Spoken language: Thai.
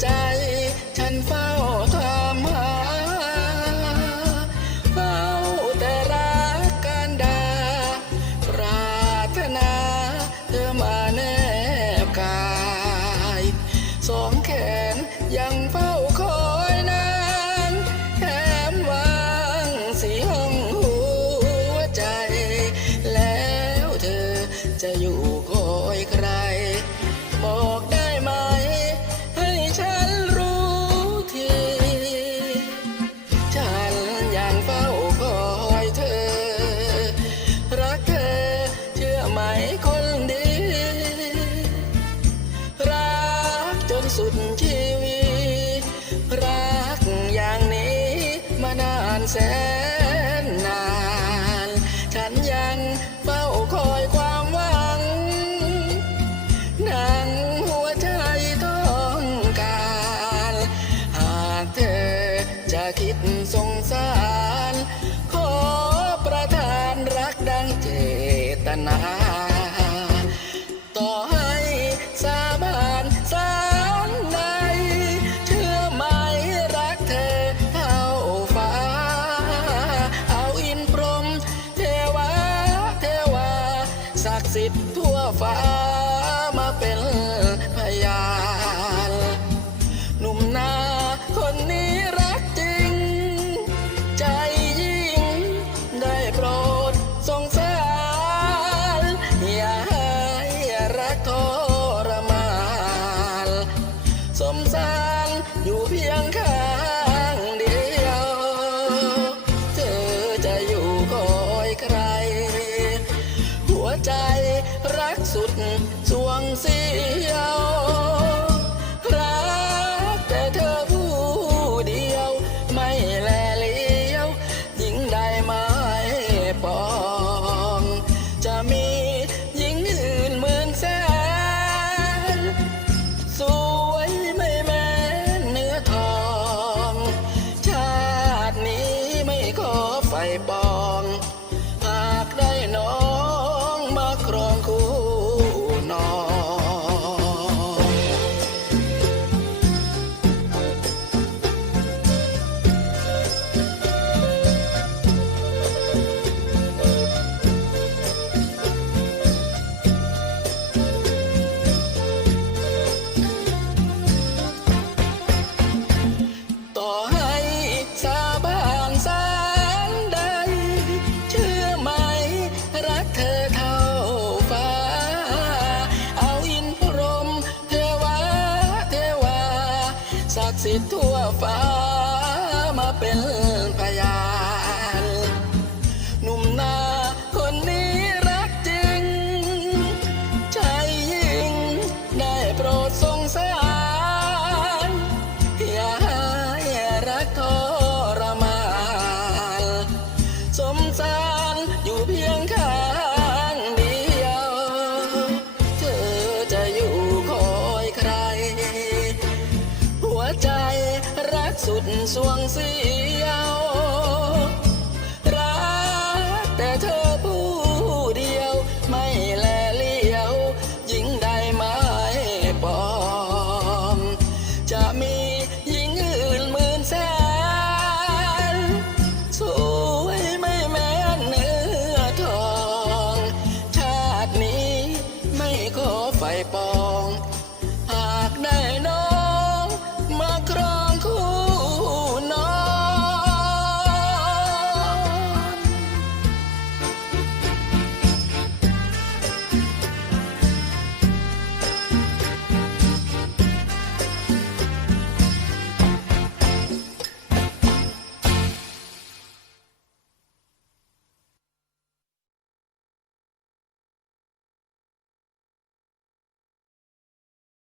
ใจ ฉันเฝ้าถาหาเฝ้าแต่รักการดารารถเธอมาแนบกายสองแขนยังเฝ้าคอยนานแถมวางสีห้องหัวใจ แล้วเธอจะอยู่คอยใครบอก สุดชีวีรักอย่างนี้มานานแสนนาน ฉันยังเฝ้าคอยความหวังนังหัวใจต้องการ หากเธอจะคิดสงสาร สิททั่วฟ้ามาเป็น สวงเสียว ศักดิ์สิทธิ์ทั่วฟ้ามาเป็น ดสวงเสีย